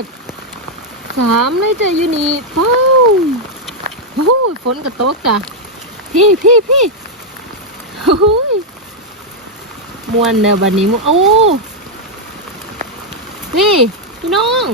ดสามเลยจ้ะอยู่นี่ป้าโอ้ยฝนกระตกจ้ะพี่พี่พี่โอ้ยมวนเนี่ยบัดนี้มโอ้พี่พี่น้อง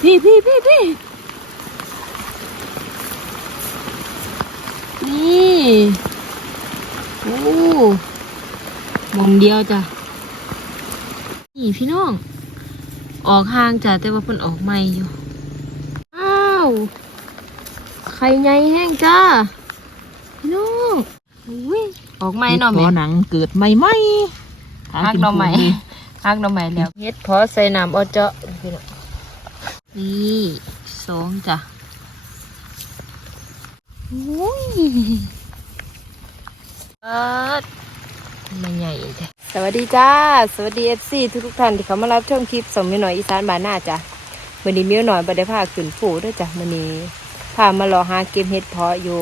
พี่พี่พี่พี่นี่โอ้มองเดียวจ้ะนี่พี่น้อง ออกห่างจ้ะแต่ว่าเพิ่นออกใหม่อยู่ อ้าวไข่ใหญ่แห้งจ้าพี่น้องอุ้ยออกใหม่เนาะพแม่อหนังเกิดใหม่ไหมฮักหน่อใหม่ฮักหน่อใหม่แล้วเฮ็ดพอใส่น้ำเอาเจาะพี่น้องนี่สองจ้ะอุ้ยปัดมันใหญ่จ้ะ สวัสดีจ้า สวัสดีเอฟซีทุกทุกท่านที่เขามารับชมคลิปสมมิหน่อยอีสานบานหน้าจ้ะวันนี้มิ้วหน่อยบัได้พาขึ้นผูด้วยจ้ะวันนี้พามารอหาเก็บเห็ดเพาะอยู่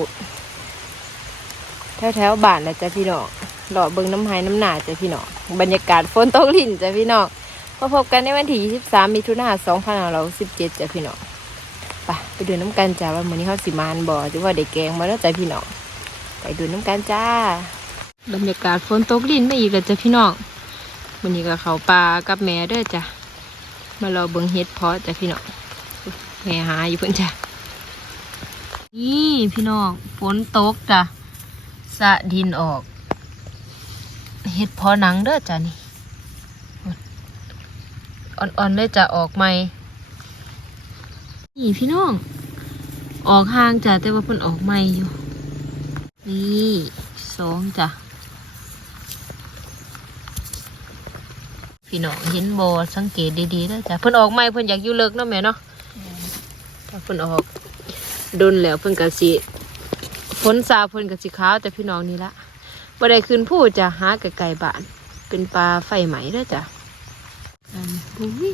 แถวแถวๆบ้านนะจ้ะพี่น้องรอเบิ่งน้ำหายน้ำหนาจ้ะพี่น้องบรรยากาศฝนตกลิ่นจ้ะพี่น้องมาพบกันในวันที่ 23มิถุนายน2517จ้ะพี่น้องไปไปดูน้ำกันจ้ะว่ามื้อนี้เขาสิมานบ่หรือว่าได้แกงมาแล้วจ้ะพี่น้องไปดูน้ำกันจ้า บรรยากาศฝนตกลิ่นมาอีกแล้วจ้ะพี่น้องวันนี้ก็เขาปลากับแม่เด้อจ้ะมารอเบิ่งเฮ็ดเพาะจ้ะพี่น้องแม่หาอยู่เพิ่นจ้ะนี่พี่น้องฝนตกจ้ะสะดินออกเฮ็ดเพาะหนังเด้อจ้ะนี่อ่อนๆเลยจ้ะออกใหม่นี่พี่น้อง ออกห่างจ้ะแต่ว่าเพิ่นออกใหม่อยู่นี่สองจ้ะ พี่น้องเห็นบอสังเกตดีๆแล้วจ้ะเพิ่นออกใหม่เพิ่นอยากอยู่เลิกเนาะแม่เนาะถ้าเพิ่นออกโดนแล้วเพิ่นก็สิฝนซาเพิ่นก็สิขาวแต่พี่น้องนี่ละบ่ได้ขึ้นผู้จ้ะหาไกลๆบ้าน เป็นปลาไฟไหมเด้อจ้ะอันอุ้ย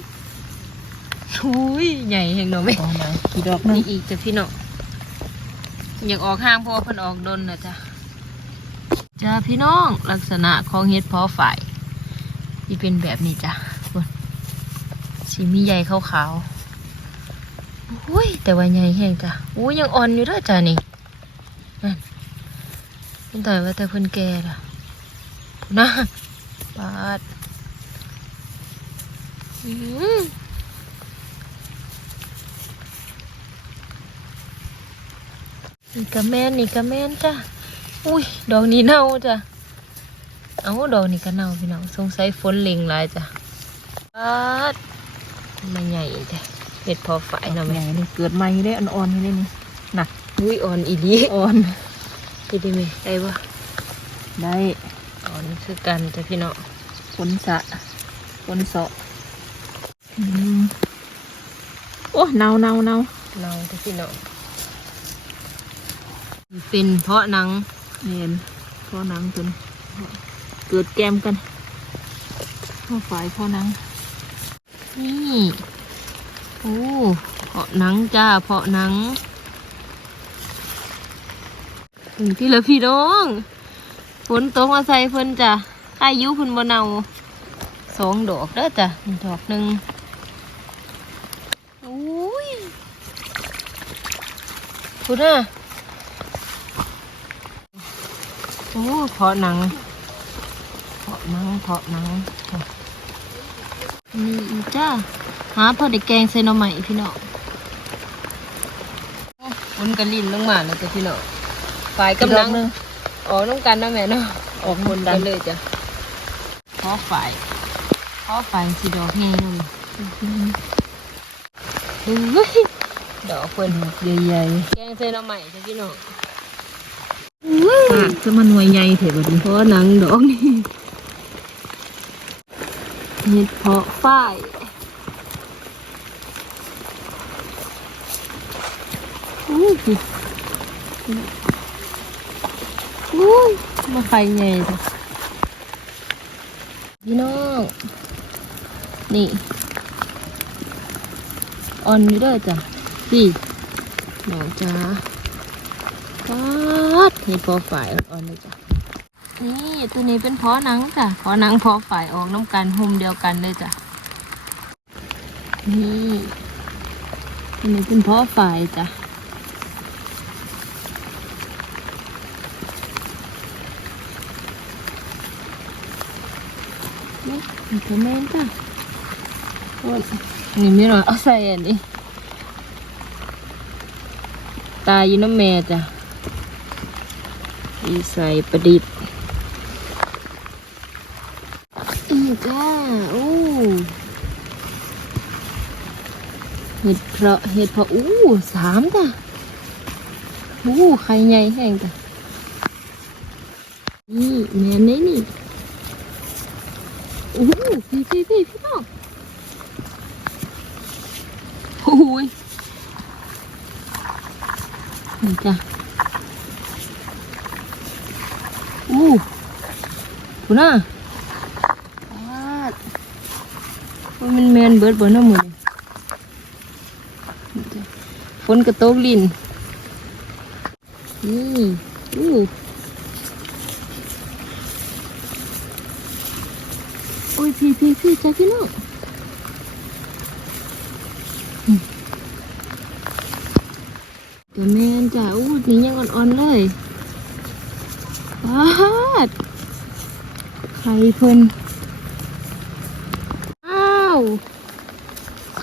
อุ้ยใหญ่แห่งเนาะแม่พอหนังกี่ดอกนึงนี่อีกจ้ะพี่น้องอยากออกห้างเพราะว่าเพิ่นออกโดนนะจ้ะจ้าพี่น้องลักษณะของเห็ดเพาะฝ่าย ที่เป็นแบบนี้จ้ะบนสีมีใหญ่ขาวๆโอ้ยแต่ว่าใหญ่แห้งจ้ะโอ้ยยังอ่อนอยู่ด้อจ้ะนี่นั่นเป็นต่อยว่าแต่เพิ่นแก่ล่ะนะปาดอืมนี่กระแมนนี่กระแมนจ้ะ อุ้ย ดอกนี้เน่าจ้ะ เอาดอกนี่ก็เน่าพี่น้องสงสัยฝนเล็งหลายจ้ะปัดมันใหญ่จ้ะเห็ดพอฝ่ายเนาะใหแม่ญ่นี่เกิดใหม่ได้อ่อนๆนี่นี่หนักอุ้ยอ่อนอีดีอ่อนดีดีไหมได้ปะได้อ่อนคือกันจ้ะพี่น้องฝนสะฝนเสาะอืมโอ้เนาเนาเนาเน่าจ้ะพี่น้องเป็นเพราะหนังเนียนพอหนังจน เกิดแกมกันพ่อฝ่ายพ่อหนัง นี่โอ้เพาะหนังจ้าเพาะหนังถึงที่ละพี่น้องฝนตกมาใส่เพิ่นจ้ะอายุเพิ่นบ่เน่าสองดอกเด้อจ้ะดอกหนึ่งโอ้ยคุณน่ะโอ้เพาะหนัง นังเพาะหนังนี่อีกจ้าหาพอได้แกงใส่หน่อใหม่พี่น้องฝนกระลิ่นลงมาแล้วจ้ะพี่น้องฝ่ายกำลังนึงออกน้ำกันนะแม่เนาะออกคคนนกักันนเลยจ้ะขอฝ่ายขอฝ่ายสีดอกแห้งเลยเฮ้ยดอกเพิ่นใหญ่แกงใส่หน่อใหม่จ้ะพี่น้องๆปากจะมาหน่วยใหญ่เถอะบัดนี้เพราะหนังดอกนี่ เห็ดเพาะฝ้ายอุ้ยอุ้ยมาไข่ใหญ่จ้ะพี่น้องนี่ออนอยู่ด้อจ้ะพี่น้องจ้าปัดเห็ดเพอฝ่ายออนเลยจ้ะ นี่ตัวนี้เป็นพาะหนังจ้ะพาะหนังพาะฝ่ายออกน้ำกันห่มเดียวกันเลยจ้ะนี่อันนี้เป็นพาะฝ่ายจ้ะนี่มันแม่นจ้ะนี่ไม่หน่อยเอาใส่อันนี้ตายอยู่น้ำแม่จ้ะอีใส่ประดิษฐ์อีจ้า โอ้ เห็ดเพาะเห็ดเพาะอู้สามจ้ะอู้ไข่ใหญ่แห้งจ้ะนี่แม่นี่นี่อู้พี่พี่พี่พี่น้องโอ้ยนี่จ้ะอู้คุณน่ะปาว่ามันแมนเบิดบิดน้ำมือนี่จ้ะฝ นกระตกลินนี่อู้โอ้ยพี่พี่พี่จ้ะพี่น้องก็แม่นจ้ะอู้นี่ยังอ่อนๆเลยปาดไข่เพิ่นอ้าว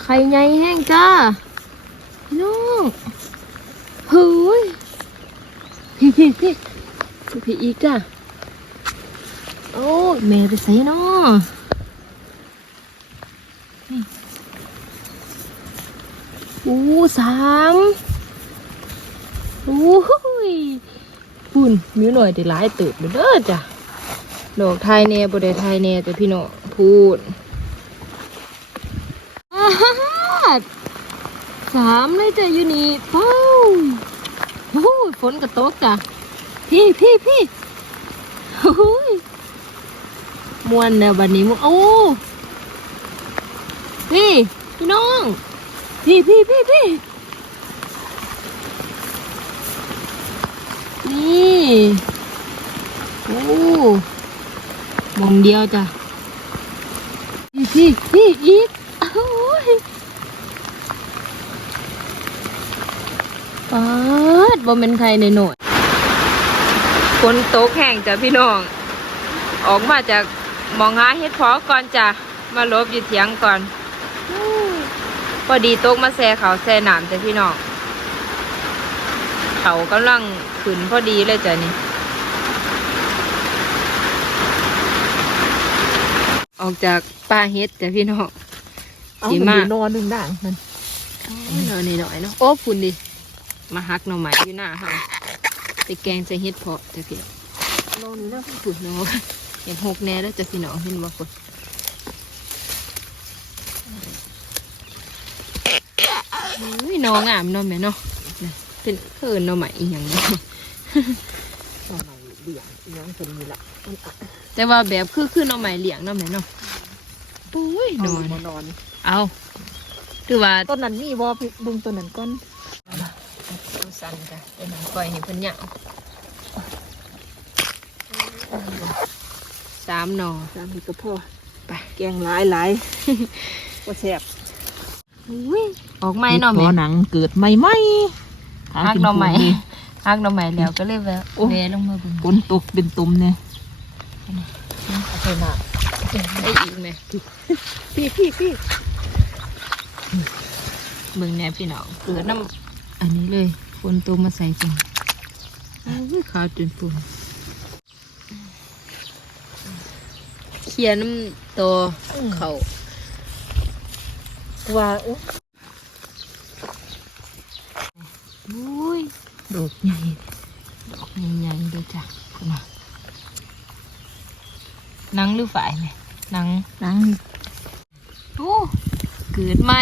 ไข่ใหญ่แห้งจ้า เฮ้ยพี่พี่พี่พี่อีกจ้ะโอ้แม่ไปใส่เนาะนี่อู้สามโอ้ยปุ่นมิวหน่อยได้หลายเติบเด้อจ้ะดอกไทยแน่บ่ได้ไทยแน่แต่พี่น้อพูด อ้าดสามเลยจ้ะอยู่นี่เป้าโอ้ยฝนกระตกจ้ะพี่พี่พี่โอ้ยมวนแนวบัดนี้มวนโอ้พี่พี่น้อง พี่พี่พี่พี่นี่โอ้มองเดียวจ้ะพี่พี่พี่อีกโอ้ย ปาดบ่เป็นใครในหน่อยฝนตกแห้งจ้ะพี่น้อง ออกมาจากหมองหาเฮ็ดเพอก่อนจ้ะ มาลบอยู่เถียงก่อนอู้พอดีตกมาแซ่เขาวแซ่หนามจ้ะพี่น้อง เขากำลังขึ้นพอดีเลยจ้ะนี่ ออกจากป่าเฮ็ดจ้ะพี่น้องเอาสีมันมาอยู่นอนหนึ่งด่างมันหน่อยหน่อยเนาะโอ้ฝุ่นดิ มาหักหน่อไม้อยู่หน้าค่ะไปแกงใส่เฮ็ดเพาะจ้ะพี่นอนนี่นะฝุ่นเนาะอย่างหกแน่แล้วจ้ะพี่น้องเห็นบ่ฝุ่นอุ้ยหนองามเนาะแม่เนาะเนี่ยเป็นเพิ่นหน่อไม้อีหยังเนาะนอนไหนเบี่ยงอีหยังคนนี้ละมันอะแต่ว่าแบบคือคือหน่อไม้เหลียงเนาะแม่เนาะปุ้ยนนออนนมานอนเอาคือว่าต้นนั้นมีวอพี่บึงต้นนั้นก้อน ดูสันจ้ะเป็นหนังปล่อยให้เพิ่นเหยาสามหนอสามนี่ก็พอไปแกงหลายหลายก็แซ่บอุ้ยออกไหม่หน่อพแม่อหนังเกิดใหม่ไหมฮักหน่อไม้ฮักหน่อไม้แล้วก็เลยแวะแวะลงมาเบิ่งฝนตกเป็นตุ่มเนี่ยเอาไปหน้าได้อีกไหมพี่พี่พี่เบิ่งแหน่พี่น้องเกิดน้ำอันนี้เลย ฝนตกมาใส่จังอุ้ยขาวจนฝุ่นเขียน้ำโตเขาว่าอุ๊ยอุ้ยดอกใหญ่ดอกใหญ่ๆเลยจ้ะคุณน่ะหนังหรือฝ่ายไหมหนังหนังโอ้เกิดใหม่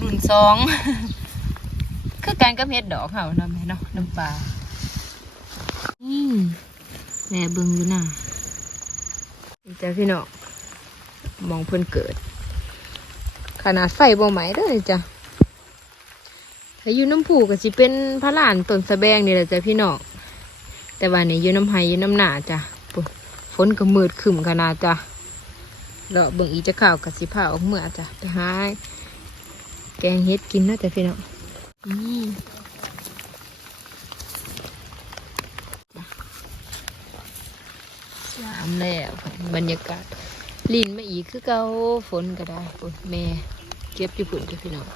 รุ่นสอง คือการกับเฮ็ดดอกเขาเนาะแม่เนาะน้ำปลาอืมแม่เบิ่งอยู่น่ะนี่จ้ะพี่น้องมองเพิ่อนเกิด ขนาดไฟบ่ไหม้เด้อจ้ะถ้าอยู่น้ำผูก็สิเป็นพระหลานต้นสะแบงนี่แหละจ้ะพี่น้องแต่ว่านี่อยู่น้ำไห้อยู่น้ำหนาจ้ะฝนก็มืดขึ้นขนาดจ้ะเลาเบิ่งอีจะข่าวกับสิผ้าออกเมื่อจ้ะไปหาแกงเฮ็ดกินนะจ้ะพี่น้อง สามแล้วบรรยากาศลินมาอีกคือเกาฝนก็ได้ฝนแม่เก็บอยู่ฝุ่นจ้ะพี่น้อง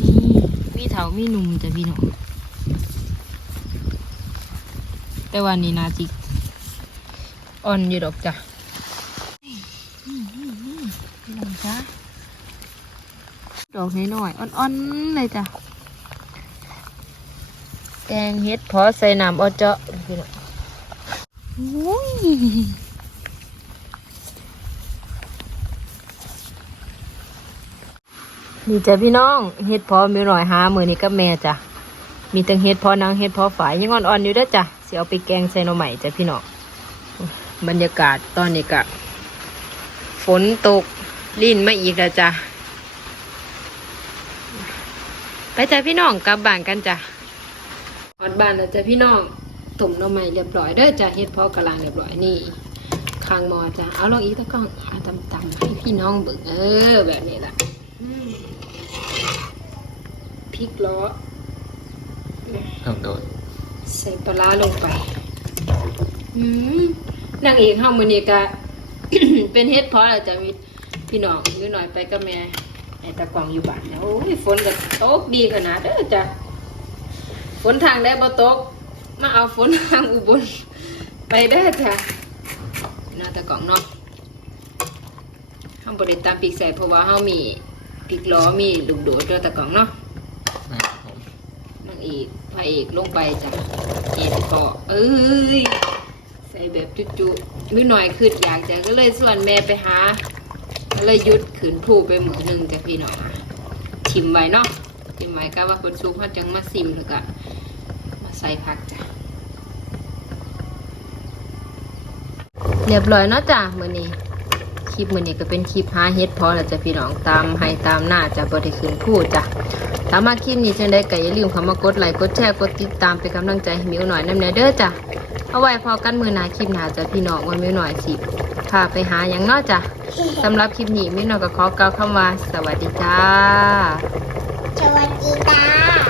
นี่มีเถามีหนุ่มจ้ะพี่น้องแต่วันนี้นาจิอ่อนอยู่ดอกจ้ะ พี่น้องจ้า ดอกน้อยๆอ่อนๆเลยจ้ะแกงเฮ็ดพอใส่น้ำออเจาะอุ้ยนี่จ้ะพี่น้องเฮ็ดพอมีหน่อยหามือนี้กับแม่จ้ะมีตั้งเฮ็ดพอนางเฮ็ดพอฝายยังอ่อนๆอยู่ด้อจ้ะสิเอาไปแกงใส่หน่อใหม่จ้ะพี่น้องบรรยากาศตอนนี้กะฝนตกลิ่นมาอีกแล้วจ้ะ ไปจ้ะพี่น้องกลับบ้านกันจ้ะฮอดบ้านแล้วจ้ะพี่น้องตุ่มหน่อไม้เรียบร้อยเด้อจ้ะเฮ็ดพอกะลางเรียบร้อยนี่คางหมอจ้ะเอาลงอีกตะก้องเอาตำๆให้พี่น้องเบิ่งเออ แบบนี้ล่ะอืมพริกล้อเอาโดดใส่ปลาร้าลงไปอืมนางเอกเฮามื้อนี้ก็เป็นเฮ็ดเพราะอะไรจ้ะมีพี่น้องอยู่หน่อยไปกับแม่ไอ้ ตะกวางอยู่บ้านแล้วโอ้ยฝนก็ตกดีขนาดเด้อจ้ะฝนทางได้บ่ตก มาเอาฝนทางอุบลไปเด้อจ้ะน่าตะกวางเนาะเฮาบ่ได้ตามปีกใส่เพราะว่าเฮามีพริกล้อมีลูกโดดด้วยตะกวางเนาะนะครับผมนางเอกพระเอกลงไปจ้ะเอ็ดก็เอ้ยใส่แบบจุๆนิดหน่อยคืออยากจะก็เลยส่วนแม่ไปหาก็ เลยยุดขืนผูไปหมือหนึ่งจ้ะพี่น้องชิมไว้เนาะชิมไว้ก็ว่าคนซุปเขาจังมาซิมแล้วก็มาใส่ผักจ้ะเรียบร้อยเนาะจ้ะมื้อนี้คลิปมื้อนี้ก็เป็นคลิปหาเฮ็ดพอแล้วจ้ะพี่น้องตามให้ตามหน้าจ้ะบ่ได้ขึ้นพูดจ้ะถ้ามาคลิปนี้จังได้ก็อย่าลืมเข้ามากดไลค์กดแชร์กดติดตามเป็นกำลังใจให้มิวหน่อยนำแน่เด้อจ้ะเอาไว้พอกันมือหนาคลิปหนาจ้ะพี่น้องว่ามิวหน่อยสิพาไปหาอย่างเนอกจ้ะ สำหรับคลิปนี้มิโน่อยก็ขอกล่าวคำว่าสวัสดีจ้า สวัสดีจ้า